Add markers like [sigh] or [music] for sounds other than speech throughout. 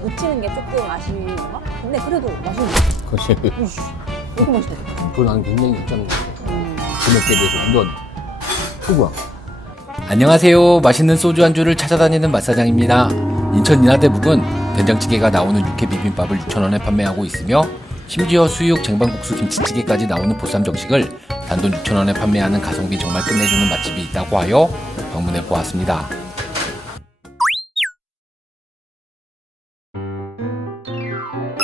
묻히는 게 조금 아쉬운 가? 근데 그래도 맛있네. 그렇지. 이씨, 왜 이렇게 맛있어? 그거 나는 굉장히 괜찮은 것 같아. 음. 금액 대비해서 완전 최고야. 안녕하세요. 맛있는 소주 안주를 찾아다니는 맛사장입니다. 인천 인하대북은 된장찌개가 나오는 육회 비빔밥을 6,000원에 판매하고 있으며 심지어 수육, 쟁반국수, 김치찌개까지 나오는 보쌈 정식을 단돈 6,000원에 판매하는 가성비 정말 끝내주는 맛집이 있다고 하여 방문해 보았습니다.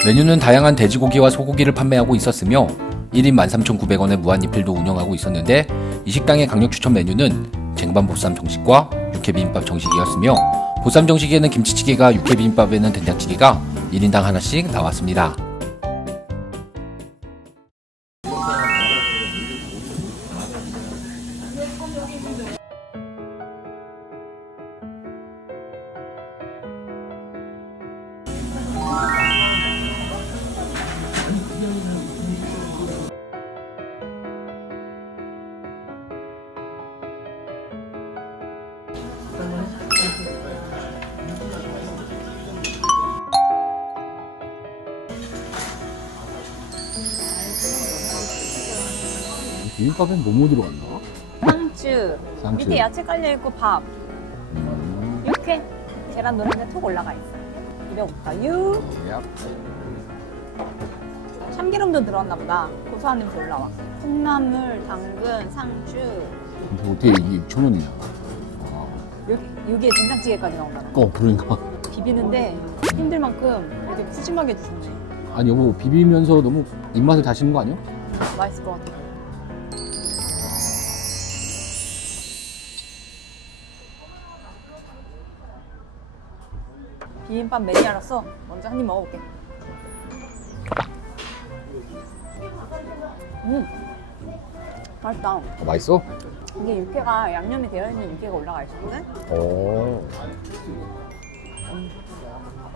메뉴는 다양한 돼지고기와 소고기를 판매하고 있었으며 1인 13,900원의 무한리필도 운영하고 있었는데 이 식당의 강력 추천 메뉴는 쟁반 보쌈 정식과 육회 비빔밥 정식이었으며 보쌈 정식에는 김치찌개가 육회 비빔밥에는 된장찌개가 1인당 하나씩 나왔습니다. 비빔밥엔 뭐뭐 들어갔나? 상추, 상추. 밑에 야채 깔려 있고 밥, 음. 육회, 계란 노른자 톡 올라가 있어. 야. 참기름도 들어갔나 보다. 고소한 냄새 올라와. 콩나물, 당근, 상추. 근데 어떻게 이게 6,000원이냐? 아. 여기 여기에 된장찌개까지 나온다는. 어, 그러니까. 비비는데 힘들 만큼 이렇게 푸짐하게 주시네. 아니, 여보, 비비면서 너무 입맛을 다시는 거 아니야? 맛있을 것 같아. 비빔밥 매니아로서 먼저 한 입 먹어볼게. 음, 맛있다. 아, 맛있어? 이게 육회가 양념이 되어 있는 육회가 올라가 있거든. 오.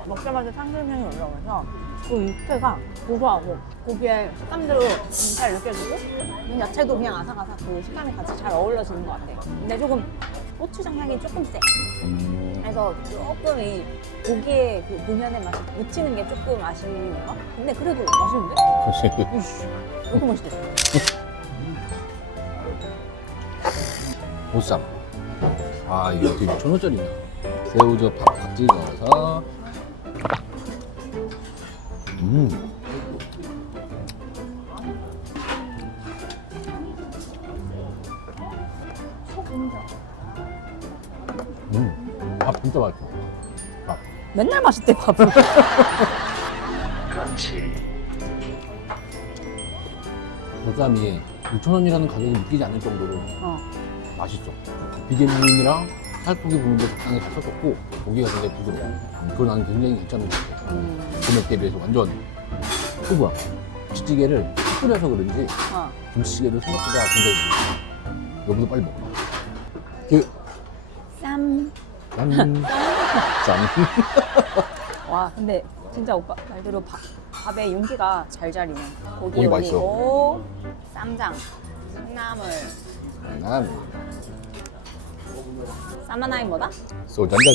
먹자마자 참기름향이 올라오면서 그 육회가 고소하고 고기의 식감대로 잘 느껴지고 이 야채도 그냥 아삭아삭 그 식감이 같이 잘 어우러지는 것 같아. 근데 조금 고추장 향이 조금 세. 음. 그래서 조금 이 고기의 그 본연의 맛이 묻히는 게 조금 아쉬운가? 근데 그래도 맛있는데? 이씨, 왜 이렇게 맛있대? 보쌈. 아, 이거 어떻게 6,000원짜리냐? 새우젓 팍팍 찍어서. 진짜 맛있어. 아, 맨날 맛있대 밥을. 보쌈이 6,000원이라는 가격이 느끼지 않을 정도로 어. 맛있어. 비계 부분이랑 살코기 부분도 적당히 잘 섞었고 고기가 굉장히 부드러워. 음, 그거 나는 굉장히 괜찮은 것 같아. 음, 금액 대비해서 완전 최고야. 김치찌개를 끓여서 그런지 어. 김치찌개도 생각보다 굉장히. 여보도 빨리 먹어. 그, 쌈. 짠. 짠. [laughs] 와, 근데 진짜 오빠 말대로 밥, 밥에 윤기가 잘 자리네. 고기 고기 맛있어. 올리고, 쌈장, 콩나물, 난 쌈하나이 뭐다? 소주 한 잔.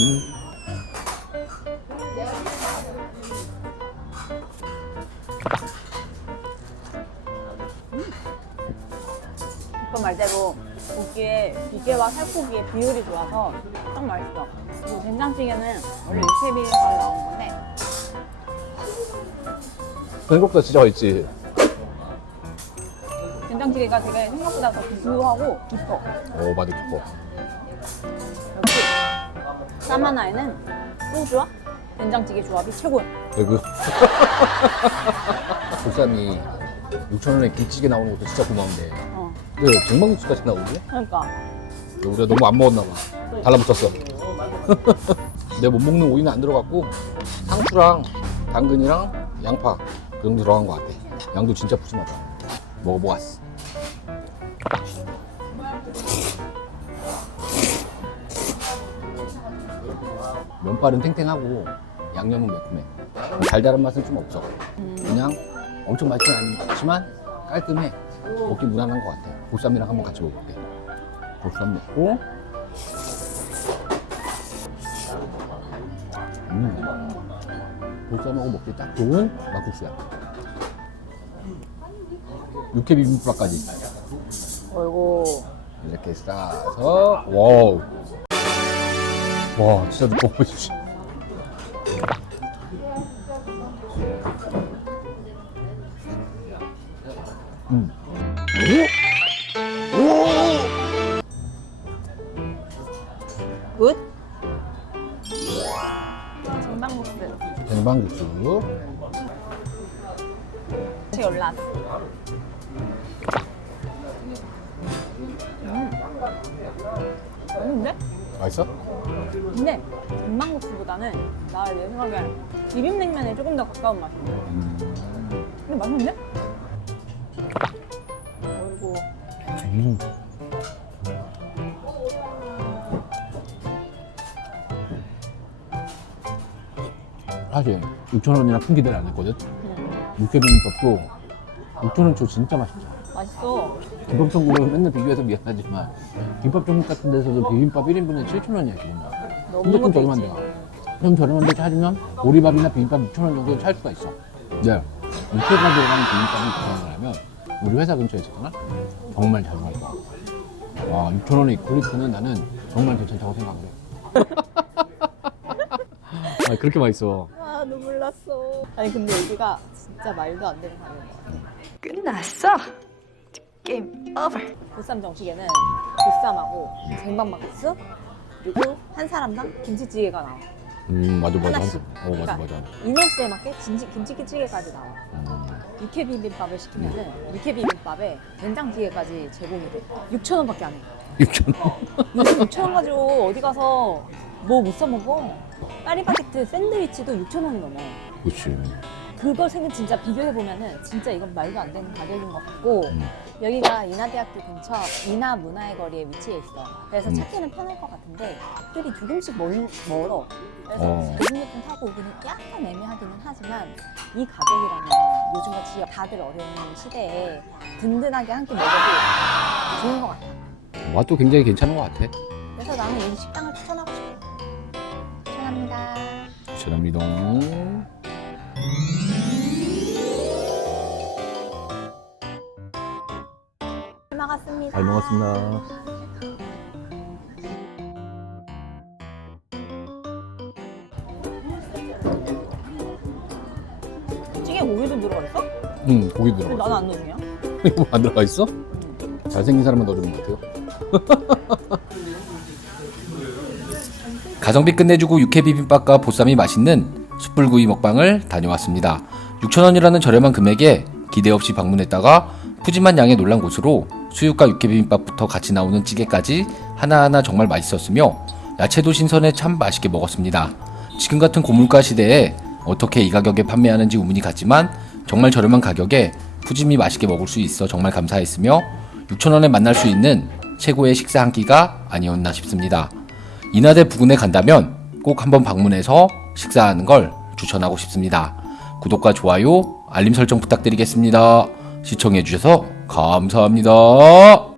오빠 말대로 고기의 비계와 살코기의 비율이 좋아서 딱 맛있어. 그리고 된장찌개는 원래 육회비빔밥에 나오는 건데 생각보다 진짜 맛있지. 된장찌개가 되게 생각보다 더 구수하고 깊어. 오, 맛이 깊어. 역시 쌈하나에는 소주와 된장찌개 조합이 최고야. 배그. 보쌈이 6,000원에 김치찌개 나오는 것도 진짜 고마운데. 어. 근데 쟁반국수까지 나오네? 그러니까 우리가 너무 안 먹었나 봐. 달라붙었어. [laughs] 내가 못 먹는 오이는 안 들어갔고 상추랑 당근이랑 양파 그 정도 들어간 것 같아. 양도 진짜 푸짐하다. 먹어보았어. 면발은 탱탱하고 양념은 매콤해. 달달한 맛은 좀 없어. 그냥 엄청 맛있진 않지만 깔끔해. 먹기 무난한 것 같아. 보쌈이랑 한번 같이 먹어볼게. 보쌈 먹고 음. 보쌈하고 먹기 딱 좋은 막국수야. 육회 비빔밥까지 어이구. 이렇게 싸서 와우. 와 진짜 먹어보십시오. 음. 굿. 제 연락. 음. 맛있는데? 맛있어? 근데 전방국수보다는 나 내 생각에 비빔냉면에 조금 더 가까운 맛인데. 근데 맛있는데? 어이구. 음. 사실 6,000원이나 큰 기대를 안 했거든. 육회 비빔밥도 6,000원 줘 진짜 맛있죠. 맛있어. 김밥 전국으로 맨날 비교해서 미안하지만 김밥 전국 같은 데서도 비빔밥 1인분에 7,000원이야 지금. 너무 근데 좀 저렴한 먹겠지. 데가. 좀 저렴한 데 찾으면 보리밥이나 비빔밥 6,000원 정도 살 수가 있어. 네. 육회가 들어간 비빔밥을 구하는 거라면 우리 회사 근처에 있었구나. 정말 잘 먹어. 와 6,000원의 퀄리티는 나는 정말 괜찮다고 생각해. [laughs] 아 그렇게 맛있어. 아 눈물 났어. 아니 근데 여기가 진짜 말도 안 되는 가게인 것 같아. 끝났어. 게임 오버. 보쌈 정식에는 보쌈하고 쟁반막국수 그리고 한 사람당 김치찌개가 나와. 음 맞아 맞아. 하나씩. 어 맞아 맞아. 인원수에 맞게 진지, 김치찌개까지 나와. 음. 육회 비빔밥을 시키면은 육회 비빔밥에 된장찌개까지 제공이 돼. 6천 원밖에 안 해. 6,000원. 요즘 6천 원 [laughs] 가지고 어디 가서 뭐 못 사 먹어? 파리바게트 샌드위치도 6천 원이 넘어. 그렇지. 그걸 생각 진짜 비교해 보면은 진짜 이건 말도 안 되는 가격인 것 같고 음. 여기가 인하대학교 근처 인하 문화의 거리에 위치해 있어. 그래서 음. 찾기는 편할 것 같은데 길이 조금씩 멀, 멀어. 그래서 어. 대중교통 타고 오기는 약간 애매하기는 하지만 이 가격이라면 요즘같이 다들 어려운 시대에 든든하게 한 끼 먹어도 좋은 것 같아. 맛도 굉장히 괜찮은 것 같아. 그래서 나는 이 식당을 추천하고 싶어. 추천합니다. 추천합니다. 잘 먹었습니다. 찌개 고기도 들어가 있어? 응, 고기 근데 들어가. 나는 안 넣으냐? [laughs] 이거 안 들어가 있어? 잘생긴 사람만 넣어주는 것 같아요. [laughs] 가성비 끝내주고 육회 비빔밥과 보쌈이 맛있는 숯불구이 먹방을 다녀왔습니다. 6,000원이라는 저렴한 금액에 기대 없이 방문했다가 푸짐한 양의 놀란 곳으로 수육과 육회 비빔밥부터 같이 나오는 찌개까지 하나하나 정말 맛있었으며 야채도 신선해 참 맛있게 먹었습니다. 지금 같은 고물가 시대에 어떻게 이 가격에 판매하는지 의문이 갔지만 정말 저렴한 가격에 푸짐히 맛있게 먹을 수 있어 정말 감사했으며 6,000원에 만날 수 있는 최고의 식사 한 끼가 아니었나 싶습니다. 인하대 부근에 간다면 꼭 한번 방문해서 식사하는 걸 추천하고 싶습니다. 구독과 좋아요, 알림 설정 부탁드리겠습니다. 시청해주셔서 감사합니다.